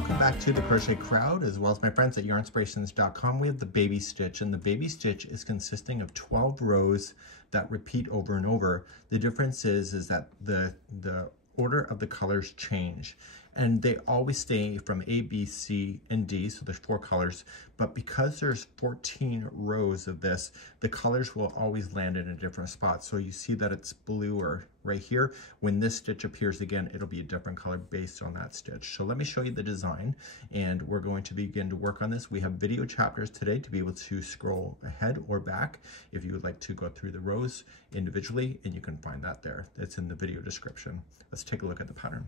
welcome back to the Crochet Crowd, as well as my friends at yarnspirations.com. We have the baby stitch, and the baby stitch is consisting of 12 rows that repeat over and over. The difference is that the order of the colors change, and they always stay from A, B, C, and D, so there's 4 colors, but because there's 14 rows of this, the colors will always land in a different spot. So you see that it's bluer right here. When this stitch appears again, it'll be a different color based on that stitch. So let me show you the design, and we're going to begin to work on this. We have video chapters today to be able to scroll ahead or back if you would like to go through the rows individually, and you can find that there. It's in the video description. Let's take a look at the pattern.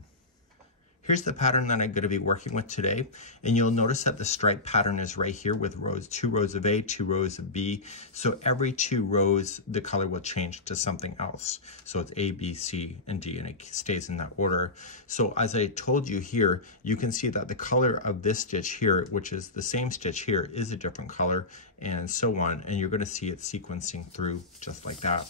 Here's the pattern that I'm going to be working with today, and you'll notice that the stripe pattern is right here with rows, 2 rows of A, 2 rows of B. So every 2 rows, the color will change to something else. So it's A, B, C, and D, and it stays in that order. So as I told you here, you can see that the color of this stitch here, which is the same stitch here, is a different color, and so on. And you're going to see it sequencing through just like that.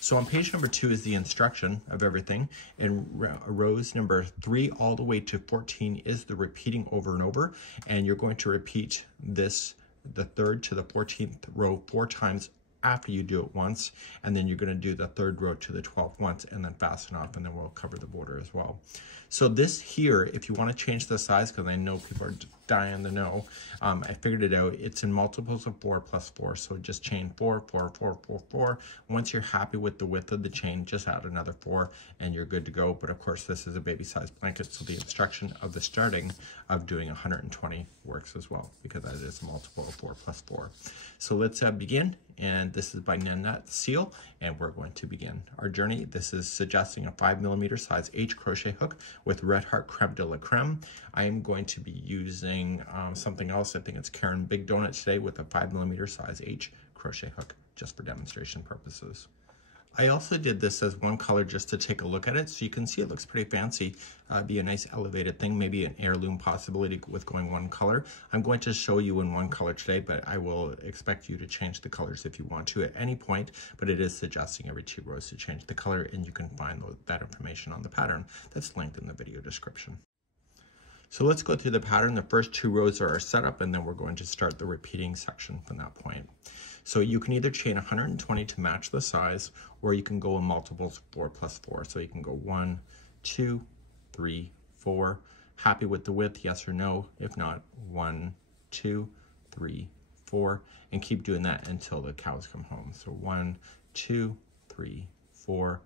So on page number 2 is the instruction of everything, and rows number 3 all the way to 14 is the repeating over and over, and you're going to repeat this, the 3rd to the 14th row 4 times after you do it once, and then you're going to do the 3rd row to the 12th once, and then fasten off, and then we'll cover the border as well. So this here, if you want to change the size, because I know people are dying to know, I figured it out. It's in multiples of 4 plus 4, so just chain 4, 4, 4, 4, 4. Once you're happy with the width of the chain, just add another 4, and you're good to go. But of course, this is a baby-sized blanket, so the instruction of the starting of doing 120 works as well, because that is a multiple of 4 plus 4. So let's begin, and this is by Nanette, Seale, and we're going to begin our journey. This is suggesting a 5mm size H crochet hook with Red Heart Creme de la Creme. I am going to be using something else. I think it's Karen Big Donut today with a 5mm size H crochet hook, just for demonstration purposes. I also did this as one color just to take a look at it, so you can see it looks pretty fancy. Be a nice elevated thing, maybe an heirloom possibility with going one color. I'm going to show you in one color today, but I will expect you to change the colors if you want to at any point, but it is suggesting every 2 rows to change the color, and you can find that information on the pattern that's linked in the video description. So let's go through the pattern. The first 2 rows are our setup, and then we're going to start the repeating section from that point. So you can either chain 120 to match the size, or you can go in multiples of 4 plus 4. So you can go 1, 2, 3, 4. Happy with the width, yes or no? If not, 1, 2, 3, 4, and keep doing that until the cows come home. So 1, 2, 3, 4,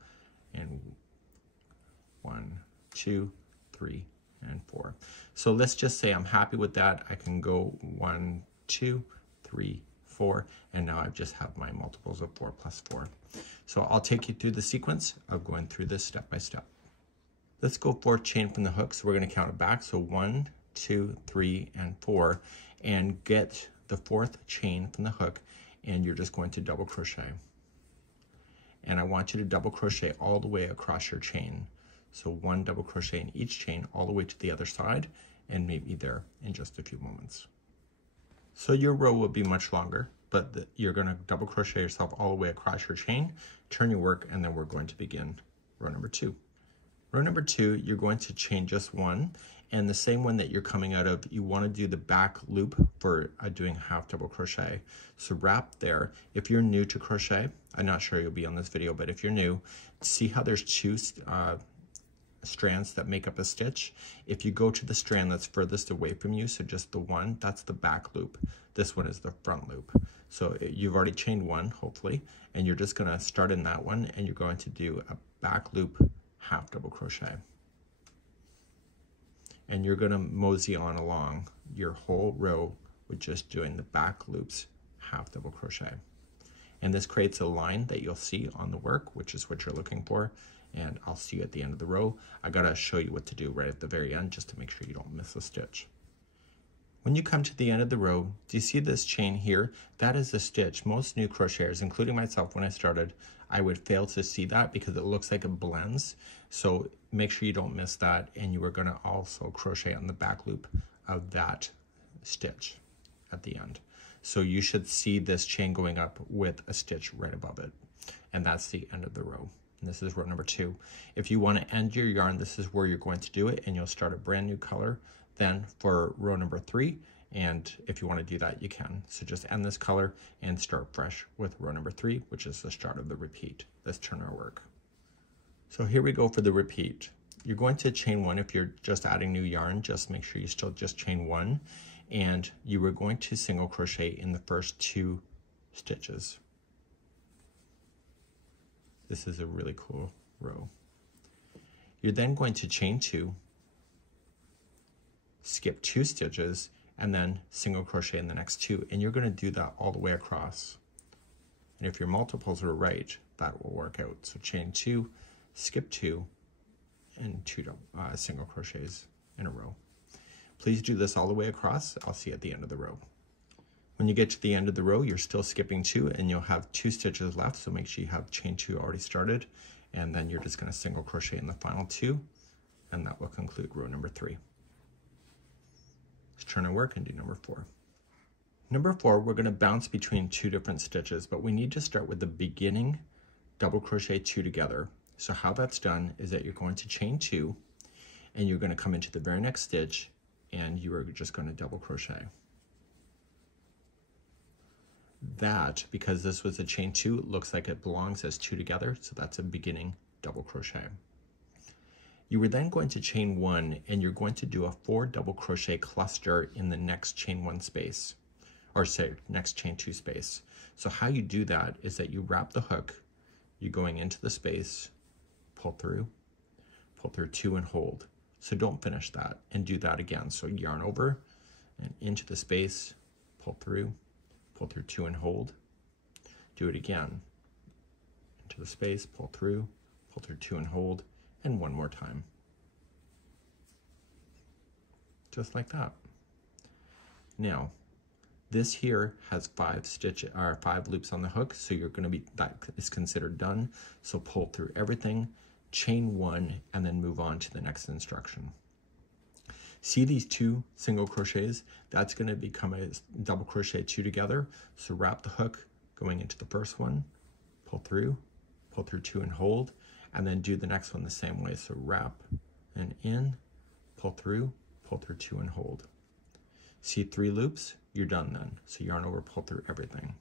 and 1, 2, 3, and 4. So let's just say I'm happy with that. I can go 1, 2, 3, 4, and now I just have my multiples of 4 plus 4. So I'll take you through the sequence of going through this step by step. Let's go 4th chain from the hook. So we're going to count it back. So 1, 2, 3, and 4, and get the 4th chain from the hook, and you're just going to double crochet. And I want you to double crochet all the way across your chain. So 1 double crochet in each chain all the way to the other side, and meet me there in just a few moments. So your row will be much longer, but you're going to double crochet yourself all the way across your chain, turn your work, and then we're going to begin row number 2. Row number 2, you're going to chain just 1, and the same one that you're coming out of, you want to do the back loop for doing half double crochet. So wrap there. If you're new to crochet, I'm not sure you'll be on this video, but if you're new, see how there's 2 strands that make up a stitch. If you go to the strand that's furthest away from you, so just the one, that's the back loop. This one is the front loop. So you've already chained 1, hopefully, and you're just going to start in that one, and you're going to do a back loop half double crochet. And you're going to mosey on along your whole row with just doing the back loops half double crochet. And this creates a line that you'll see on the work, which is what you're looking for. And I'll see you at the end of the row. I gotta show you what to do right at the very end just to make sure you don't miss a stitch. When you come to the end of the row, do you see this chain here? That is a stitch. Most new crocheters, including myself when I started, I would fail to see that because it looks like it blends. So make sure you don't miss that, and you are gonna also crochet on the back loop of that stitch at the end. So you should see this chain going up with a stitch right above it. And that's the end of the row. And this is row number 2. If you want to end your yarn, this is where you're going to do it, and you'll start a brand new color then for row number 3, and if you want to do that, you can. So just end this color and start fresh with row number 3, which is the start of the repeat. Let's turn our work. So here we go for the repeat. You're going to chain 1. If you're just adding new yarn, just make sure you still just chain 1, and you are going to single crochet in the first 2 stitches. This is a really cool row. You're then going to chain 2, skip 2 stitches, and then single crochet in the next 2, and you're going to do that all the way across. And if your multiples are right, that will work out. So chain 2, skip 2, and 2 single crochets in a row. Please do this all the way across. I'll see you at the end of the row. When you get to the end of the row, you're still skipping 2, and you'll have 2 stitches left, so make sure you have chain 2 already started, and then you're just going to single crochet in the final 2, and that will conclude row number 3. Let's turn our work and do number 4. Number 4, we're going to bounce between 2 different stitches, but we need to start with the beginning double crochet 2 together. So how that's done is that you're going to chain 2, and you're going to come into the very next stitch, and you are just going to double crochet. That, because this was a chain 2, looks like it belongs as 2 together, so that's a beginning double crochet. You are then going to chain 1, and you're going to do a 4 double crochet cluster in the next chain 1 space, or say next chain 2 space. So how you do that is that you wrap the hook, you're going into the space, pull through 2 and hold. So don't finish that, and do that again. So yarn over and into the space, pull through 2 and hold. Do it again, into the space, pull through 2 and hold, and one more time. Just like that. Now, this here has 5 loops on the hook, so you're going to be, that is considered done. So pull through everything, chain 1, and then move on to the next instruction. See these 2 single crochets? That's going to become a double crochet 2 together. So wrap the hook going into the first one, pull through 2 and hold, and then do the next one the same way. So wrap and in, pull through 2 and hold. See 3 loops? You're done then. So yarn over, pull through everything.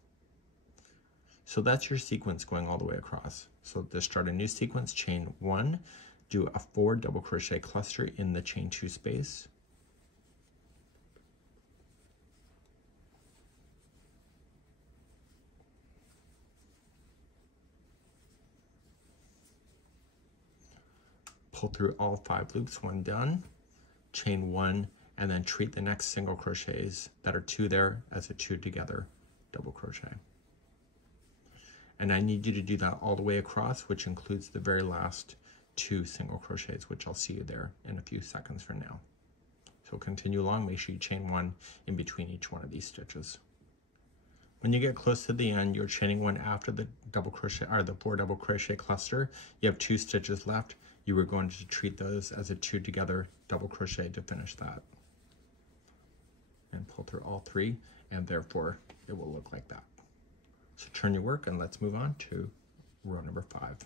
So that's your sequence going all the way across. So to start a new sequence, chain 1, do a 4 double crochet cluster in the chain 2 space. Pull through all 5 loops, 1 done, chain 1, and then treat the next single crochets that are 2 there as a 2 together double crochet. And I need you to do that all the way across, which includes the very last 2 single crochets, which I'll see you there in a few seconds from now. So continue along, make sure you chain 1 in between each one of these stitches. When you get close to the end, you're chaining 1 after the double crochet, or the 4 double crochet cluster. You have 2 stitches left. You are going to treat those as a 2 together double crochet to finish that. And pull through all 3, and therefore it will look like that. So turn your work and let's move on to row number 5.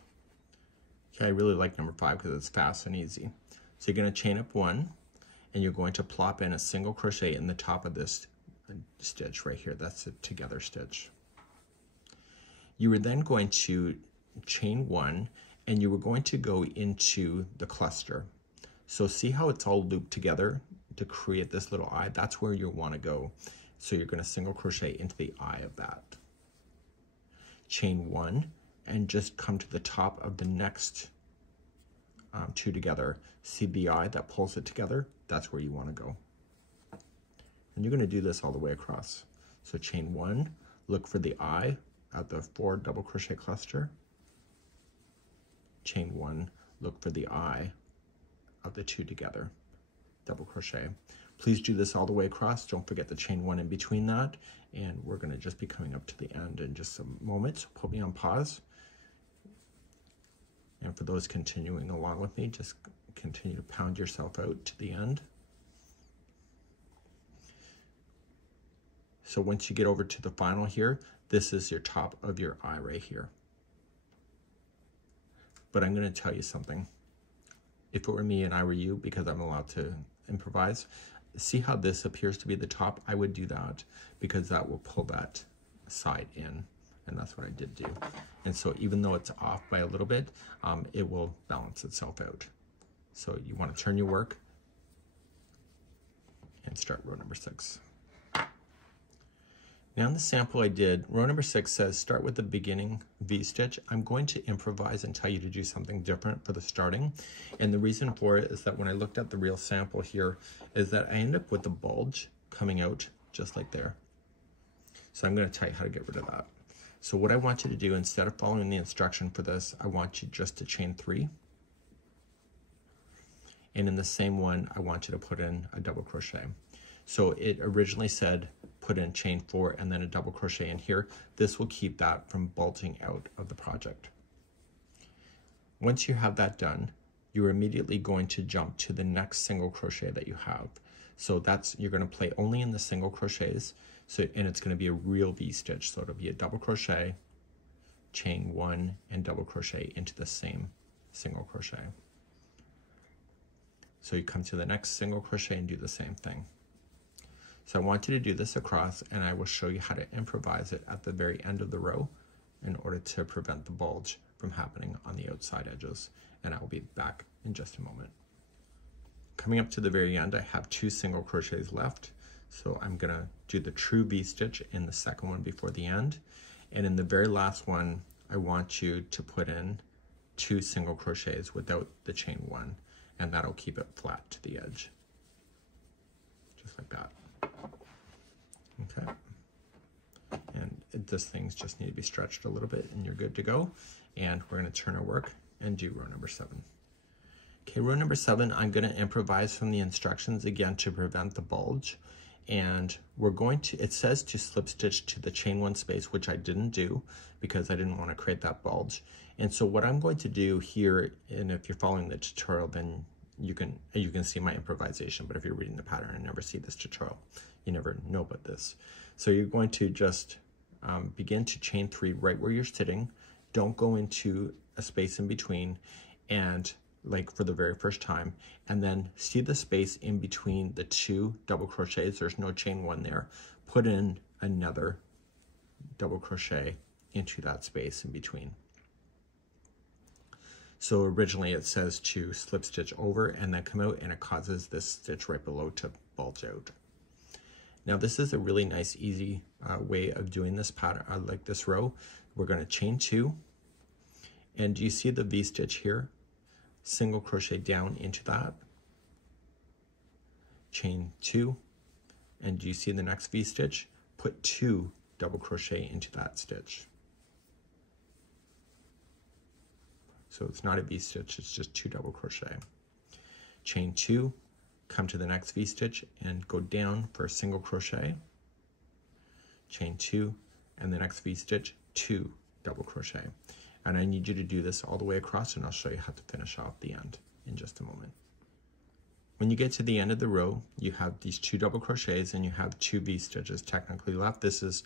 Okay, I really like number 5 because it's fast and easy. So you're going to chain up 1, and you're going to plop in a single crochet in the top of this stitch right here. That's a together stitch. You are then going to chain 1, and you are going to go into the cluster. So see how it's all looped together to create this little eye? That's where you want to go. So you're going to single crochet into the eye of that. Chain 1, and just come to the top of the next 2 together. See the eye that pulls it together? That's where you want to go. And you're going to do this all the way across. So chain 1, look for the eye at the 4 double crochet cluster. Chain 1, look for the eye of the 2 together, double crochet. Please do this all the way across. Don't forget to chain 1 in between that. And we're going to just be coming up to the end in just a moment. So put me on pause. And for those continuing along with me, just continue to pound yourself out to the end. So once you get over to the final here, this is your top of your eye right here. But I'm going to tell you something. If it were me and I were you, because I'm allowed to improvise, see how this appears to be the top? I would do that because that will pull that side in, and that's what I did do. And so even though it's off by a little bit, it will balance itself out. So you want to turn your work and start row number 6. Now in the sample I did, row number 6 says start with the beginning V-stitch. I'm going to improvise and tell you to do something different for the starting. And the reason for it is that when I looked at the real sample here, is that I end up with the bulge coming out just like there. So I'm going to tell you how to get rid of that. So what I want you to do, instead of following the instruction for this, I want you just to chain 3. And in the same one, I want you to put in a double crochet. So it originally said put in chain 4 and then a double crochet in here. This will keep that from bulging out of the project. Once you have that done, you're immediately going to jump to the next single crochet that you have. So you're going to play only in the single crochets. And it's going to be a real V-stitch. So it'll be a double crochet, chain 1, and double crochet into the same single crochet. So you come to the next single crochet and do the same thing. So I want you to do this across, and I will show you how to improvise it at the very end of the row in order to prevent the bulge from happening on the outside edges. And I will be back in just a moment. Coming up to the very end, I have 2 single crochets left. So I'm gonna do the true V-stitch in the second one before the end. And in the very last one, I want you to put in 2 single crochets without the chain 1, and that'll keep it flat to the edge. Just like that. Okay. And this things just need to be stretched a little bit and you're good to go. And we're gonna turn our work and do row number 7. Okay, row number 7, I'm gonna improvise from the instructions again to prevent the bulge. And we're going to, it says to slip stitch to the chain 1 space, which I didn't do because I didn't want to create that bulge. And so what I'm going to do here, and if you're following the tutorial, then you can see my improvisation, but if you're reading the pattern and never see this tutorial, you never know about this. So you're going to just begin to chain 3 right where you're sitting. Don't go into a space in between, and like for the very first time, and then see the space in between the 2 double crochets. There's no chain 1 there. Put in another double crochet into that space in between. So originally it says to slip stitch over and then come out, and it causes this stitch right below to bulge out. Now this is a really nice, easy way of doing this pattern, like this row. We're going to chain 2, and do you see the V-stitch here? Single crochet down into that, chain 2, and do you see the next V-stitch? Put 2 double crochet into that stitch. So it's not a V-stitch, it's just 2 double crochet. Chain 2, come to the next V-stitch and go down for a single crochet, chain 2, and the next V-stitch, 2 double crochet. And I need you to do this all the way across, and I'll show you how to finish off the end in just a moment. When you get to the end of the row, you have these 2 double crochets and you have 2 V-stitches technically left. This is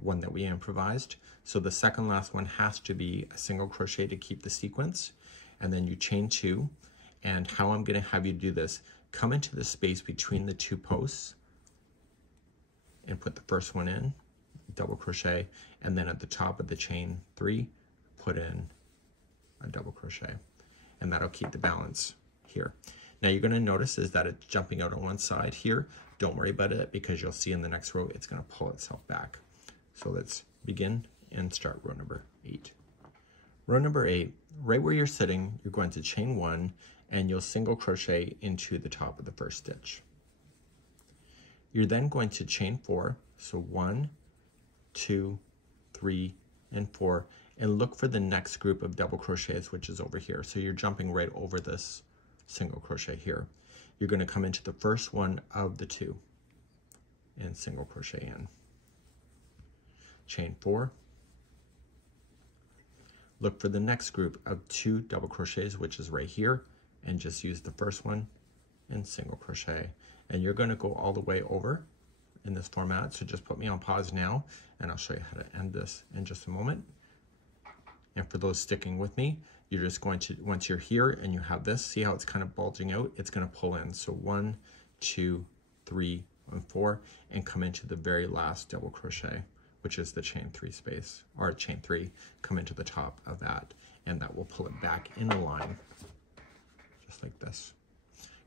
one that we improvised. So the second last one has to be a single crochet to keep the sequence, and then you chain 2. And how I'm going to have you do this, come into the space between the 2 posts and put the first one in, double crochet, and then at the top of the chain 3, put in a double crochet, and that'll keep the balance here. Now you're going to notice is that it's jumping out on one side here. Don't worry about it, because you'll see in the next row it's going to pull itself back. So let's begin and start row number 8. Row number 8, right where you're sitting, you're going to chain 1 and you'll single crochet into the top of the first stitch. You're then going to chain 4, so 1, 2, 3, and 4, and look for the next group of double crochets, which is over here. So you're jumping right over this single crochet here. You're going to come into the first one of the 2 and single crochet in. Chain 4. Look for the next group of 2 double crochets, which is right here, and just use the first one and single crochet. And you're going to go all the way over in this format, so just put me on pause now, and I'll show you how to end this in just a moment. And for those sticking with me, you're just going to, once you're here and you have this, see how it's kind of bulging out, it's going to pull in. So 1, 2, 3 and 4 and come into the very last double crochet, which is the chain 3 space, or chain 3, come into the top of that, and that will pull it back in a line, just like this.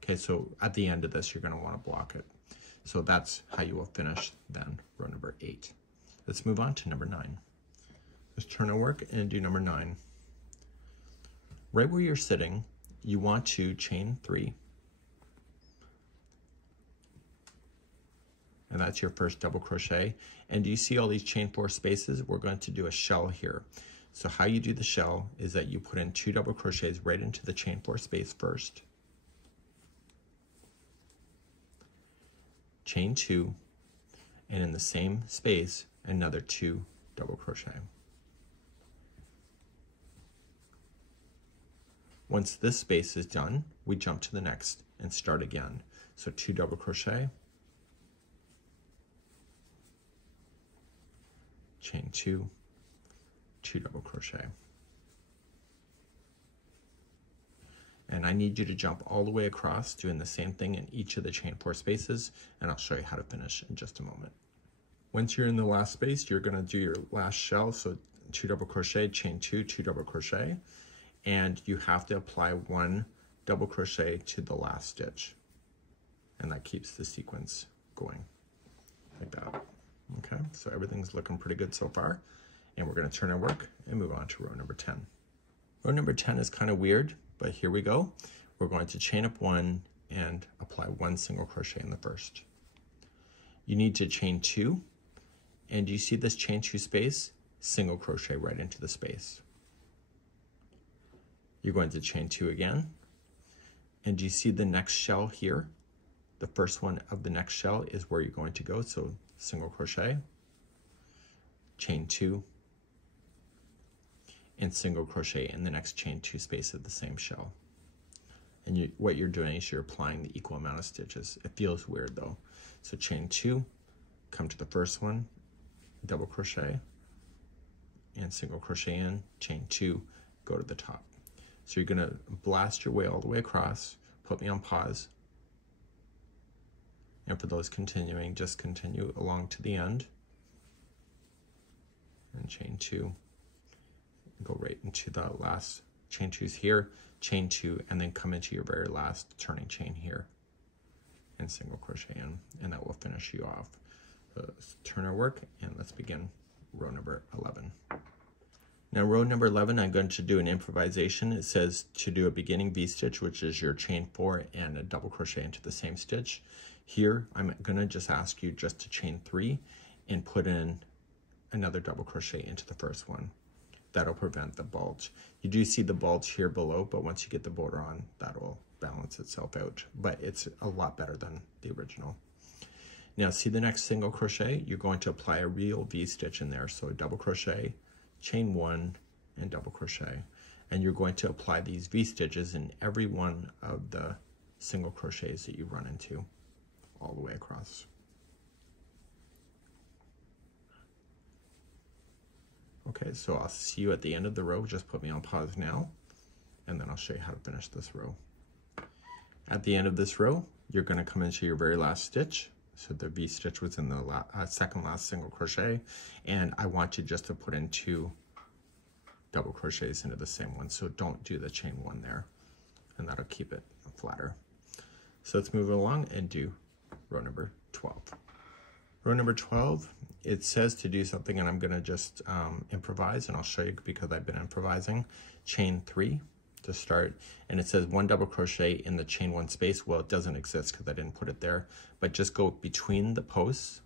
Okay, so at the end of this, you're going to want to block it. So that's how you will finish then row number 8. Let's move on to number 9. Just turn our work and do number 9. Right where you're sitting, you want to chain 3. And that's your first double crochet. And do you see all these chain 4 spaces? We're going to do a shell here. So how you do the shell is that you put in 2 double crochets right into the chain 4 space first. Chain 2, and in the same space, another 2 double crochet. Once this space is done, we jump to the next and start again. So 2 double crochet, chain 2, 2 double crochet. And I need you to jump all the way across, doing the same thing in each of the chain 4 spaces, and I'll show you how to finish in just a moment. Once you're in the last space, you're going to do your last shell, so 2 double crochet, chain 2, 2 double crochet, and you have to apply 1 double crochet to the last stitch, and that keeps the sequence going like that. Okay, so everything's looking pretty good so far, and we're going to turn our work and move on to row number 10. Row number 10 is kind of weird, but here we go. We're going to chain up 1 and apply 1 single crochet in the first. You need to chain 2, and you see this chain 2 space, single crochet right into the space. You're going to chain 2 again, and do you see the next shell here? The first one of the next shell is where you're going to go, so single crochet, chain 2, and single crochet in the next chain 2 space of the same shell. And what you're doing is you're applying the equal amount of stitches. It feels weird though. So chain 2, come to the first one, double crochet, and single crochet in, chain 2, go to the top. So you're gonna blast your way all the way across, put me on pause, and for those continuing, just continue along to the end, and chain 2, go right into the last chain 2's here, chain 2, and then come into your very last turning chain here and single crochet in, and that will finish you off. Let's turn our work and let's begin row number 11. Now row number 11, I'm going to do an improvisation. It says to do a beginning V-stitch, which is your chain 4 and a double crochet into the same stitch. Here I'm going to just ask you just to chain 3 and put in another double crochet into the first one. That'll prevent the bulge. You do see the bulge here below, but once you get the border on, that will balance itself out. But it's a lot better than the original. Now see the next single crochet, you're going to apply a real V-stitch in there. So a double crochet, chain 1, and double crochet. And you're going to apply these V-stitches in every one of the single crochets that you run into all the way across. Okay, so I'll see you at the end of the row. Just put me on pause now, and then I'll show you how to finish this row. At the end of this row, you're going to come into your very last stitch. So the V-stitch was in the second last single crochet, and I want you just to put in 2 double crochets into the same one. So don't do the chain 1 there, and that'll keep it flatter. So let's move along and do row number 12. Row number 12, it says to do something, and I'm going to just improvise, and I'll show you because I've been improvising. Chain 3 to start, and it says 1 double crochet in the chain 1 space. Well, it doesn't exist because I didn't put it there, but just go between the posts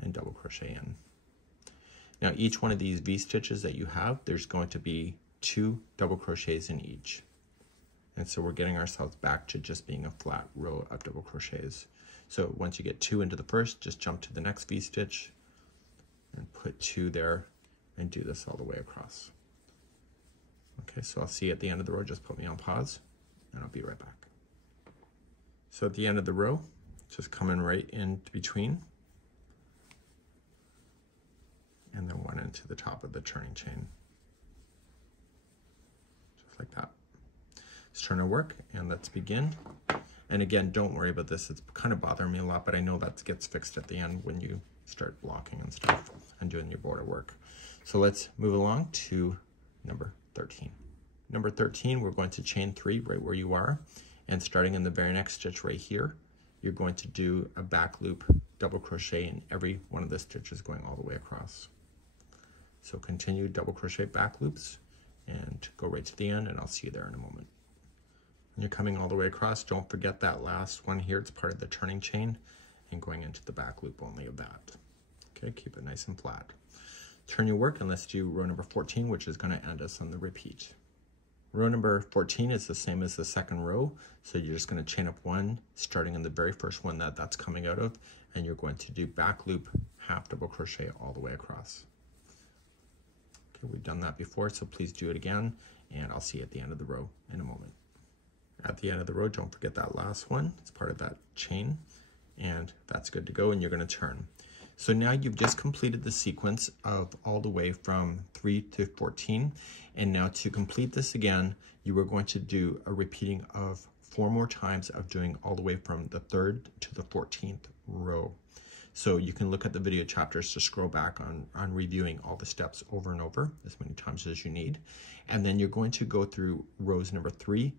and double crochet in. Now each one of these V-stitches that you have, there's going to be 2 double crochets in each. And so we're getting ourselves back to just being a flat row of double crochets. So once you get 2 into the first, just jump to the next V-stitch and put 2 there and do this all the way across. Okay, so I'll see you at the end of the row. Just put me on pause and I'll be right back. So at the end of the row, just coming right in between and then 1 into the top of the turning chain, just like that. Let's turn our work and let's begin. And again, don't worry about this. It's kind of bothering me a lot, but I know that gets fixed at the end when you start blocking and stuff and doing your border work. So let's move along to number 13. Number 13, we're going to chain 3 right where you are, and starting in the very next stitch right here, you're going to do a back loop double crochet in every one of the stitches going all the way across. So continue double crochet back loops and go right to the end, and I'll see you there in a moment. When you're coming all the way across, don't forget that last one here. It's part of the turning chain and going into the back loop only of that. Okay, keep it nice and flat. Turn your work and let's do row number 14, which is going to end us on the repeat. Row number 14 is the same as the second row, so you're just going to chain up 1 starting in the very first one that's coming out of, and you're going to do back loop half double crochet all the way across. Okay, we've done that before, so please do it again, and I'll see you at the end of the row in a moment. At the end of the row, don't forget that last one. It's part of that chain, and that's good to go, and you're going to turn. So now you've just completed the sequence of all the way from 3 to 14. And now to complete this again, you are going to do a repeating of 4 more times of doing all the way from the 3rd to the 14th row. So you can look at the video chapters to scroll back on reviewing all the steps over and over as many times as you need. And then you're going to go through rows number 3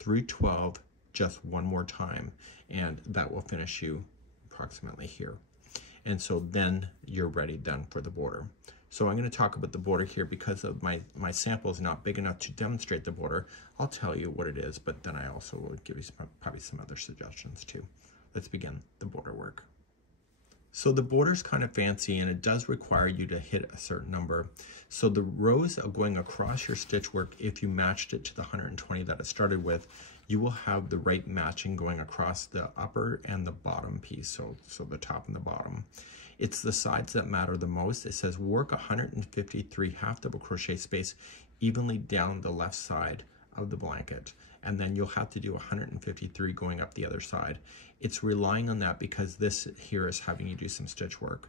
through 12 just 1 more time. And that will finish you approximately here. And so then you're ready then for the border. So I'm going to talk about the border here because of my sample is not big enough to demonstrate the border. I'll tell you what it is, but then I also will give you probably some other suggestions too. Let's begin the border work. So the border is kind of fancy and it does require you to hit a certain number. So the rows are going across your stitch work. If you matched it to the 120 that it started with, you will have the right matching going across the upper and the bottom piece, so the top and the bottom. It's the sides that matter the most. It says work 153 half double crochet space evenly down the left side of the blanket, and then you'll have to do 153 going up the other side. It's relying on that because this here is having you do some stitch work.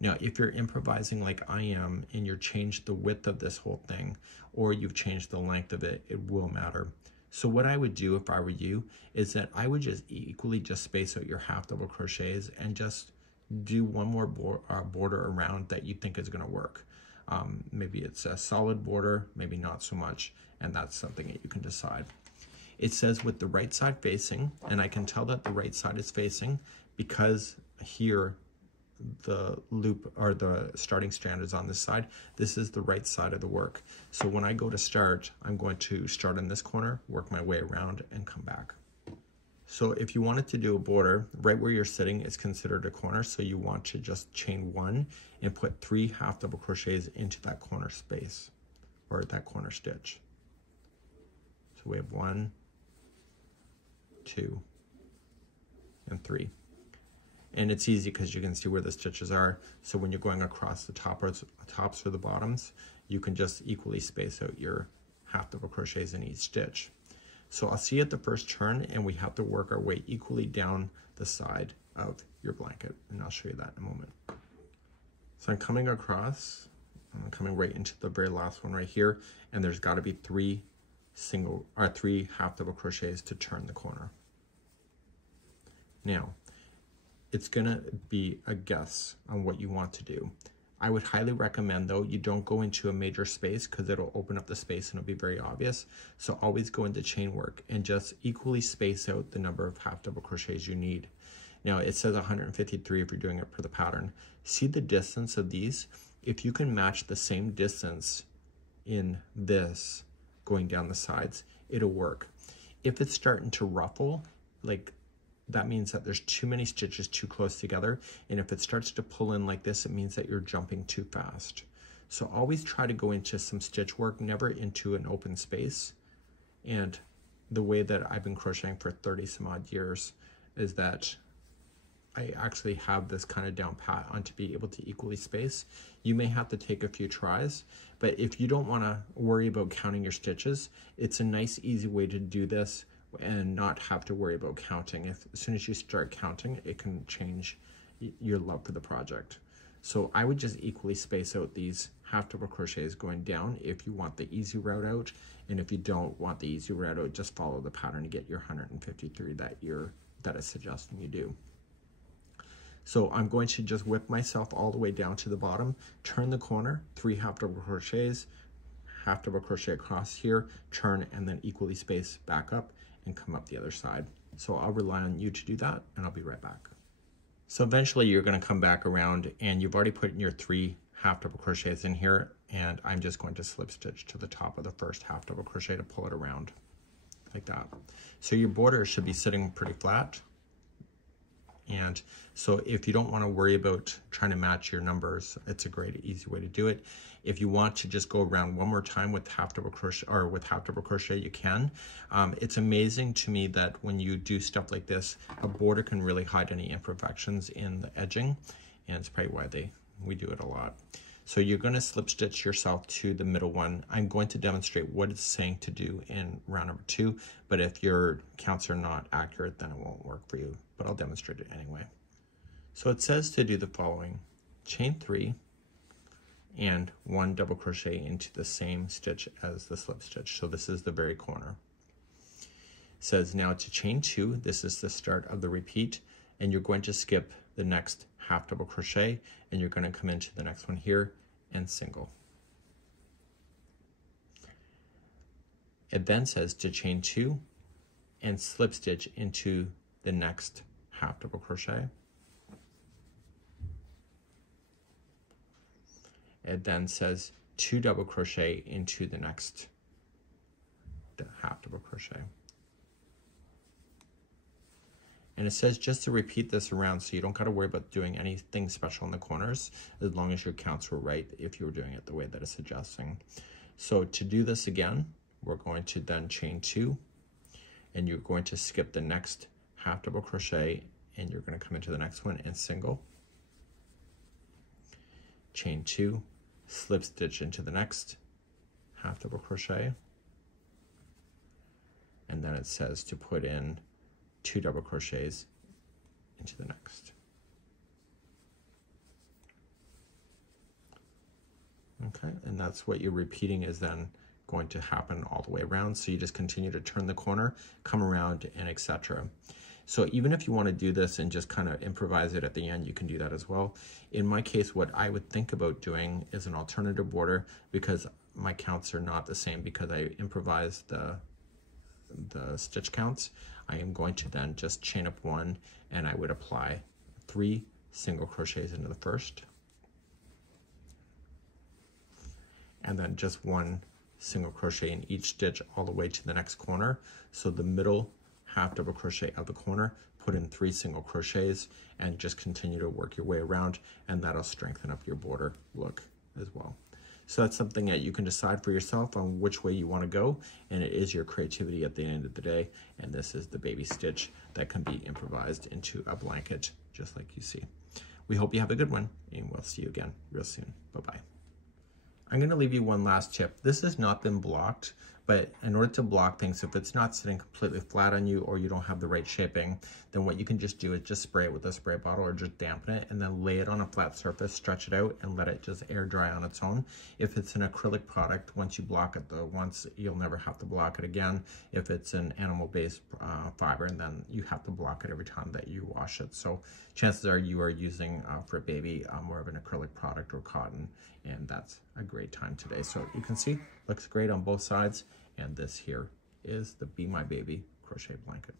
Now, if you're improvising like I am and you're changed the width of this whole thing, or you've changed the length of it, it will matter. So what I would do if I were you is that I would just equally just space out your half double crochets and just do one more border around that you think is going to work. Maybe it's a solid border, maybe not so much, and that's something that you can decide. It says with the right side facing, and I can tell that the right side is facing because here the loop or the starting strand is on this side. This is the right side of the work. So when I go to start, I'm going to start in this corner, work my way around and come back. So if you wanted to do a border, right where you're sitting is considered a corner. So you want to just chain 1 and put 3 half double crochets into that corner space or that corner stitch. So we have 1, 2, and 3. And it's easy because you can see where the stitches are. So when you're going across the tops or the bottoms, you can just equally space out your half double crochets in each stitch. So I'll see you at the first turn, and we have to work our way equally down the side of your blanket, and I'll show you that in a moment. So I'm coming across, I'm coming right into the very last one right here, and there's got to be 3 half double crochets to turn the corner. Now, it's gonna be a guess on what you want to do. I would highly recommend though, you don't go into a major space because it'll open up the space and it'll be very obvious. So always go into chain work and just equally space out the number of half double crochets you need. Now it says 153 if you're doing it per the pattern. See the distance of these? If you can match the same distance in this going down the sides, it'll work. If it's starting to ruffle, like that means that there's too many stitches too close together. And if it starts to pull in like this, it means that you're jumping too fast. So always try to go into some stitch work, never into an open space. And the way that I've been crocheting for 30 some odd years is that I actually have this kind of down pat on to be able to equally space. You may have to take a few tries, but if you don't want to worry about counting your stitches, it's a nice, easy way to do this and not have to worry about counting. As soon as you start counting, it can change your love for the project. So I would just equally space out these half double crochets going down if you want the easy route out, and if you don't want the easy route out, just follow the pattern to get your 153 that is suggesting you do. So I'm going to just whip myself all the way down to the bottom, turn the corner, 3 half double crochets, half double crochet across here, turn, and then equally space back up and come up the other side. So I'll rely on you to do that, and I'll be right back. So eventually you're going to come back around, and you've already put in your 3 half double crochets in here, and I'm just going to slip stitch to the top of the first half double crochet to pull it around like that. So your border should be sitting pretty flat. And so if you don't want to worry about trying to match your numbers, it's a great easy way to do it. If you want to just go around one more time with half double crochet, or with half double crochet, you can. It's amazing to me that when you do stuff like this, a border can really hide any imperfections in the edging, and it's probably why we do it a lot. So you're going to slip stitch yourself to the middle one. I'm going to demonstrate what it's saying to do in round number 2, but if your counts are not accurate, then it won't work for you, but I'll demonstrate it anyway. So it says to do the following: chain 3 and 1 double crochet into the same stitch as the slip stitch. So this is the very corner. It says now to chain 2, this is the start of the repeat, and you're going to skip the next half double crochet, and you're going to come into the next one here and single. It then says to chain 2 and slip stitch into the next half double crochet. It then says 2 double crochet into the next half double crochet. And it says just to repeat this around, so you don't got to worry about doing anything special in the corners, as long as your counts were right if you were doing it the way that it's suggesting. So to do this again, we're going to then chain 2, and you're going to skip the next half double crochet, and you're going to come into the next one and single. Chain 2, slip stitch into the next half double crochet, and then it says to put in 2 double crochets into the next. Okay, and that's what you're repeating is then going to happen all the way around. So you just continue to turn the corner, come around, and etc. So even if you want to do this and just kind of improvise it at the end, you can do that as well. In my case, what I would think about doing is an alternative border, because my counts are not the same because I improvised the stitch counts. I am going to then just chain up 1, and I would apply 3 single crochets into the first, and then just 1 single crochet in each stitch all the way to the next corner. So the middle half double crochet of the corner, put in 3 single crochets, and just continue to work your way around, and that'll strengthen up your border look as well. So that's something that you can decide for yourself on which way you want to go, and it is your creativity at the end of the day. And this is the baby stitch that can be improvised into a blanket, just like you see. We hope you have a good one, and we'll see you again real soon. Bye-bye. I'm going to leave you one last tip. This has not been blocked, but in order to block things, if it's not sitting completely flat on you or you don't have the right shaping, then what you can just do is just spray it with a spray bottle or just dampen it and then lay it on a flat surface, stretch it out, and let it just air dry on its own. If it's an acrylic product, once you block it once, you'll never have to block it again. If it's an animal-based fiber, then you have to block it every time that you wash it. So chances are you are using, for a baby, more of an acrylic product or cotton, and that's a great time today. So you can see, looks great on both sides. And this here is the Be My Baby crochet blanket.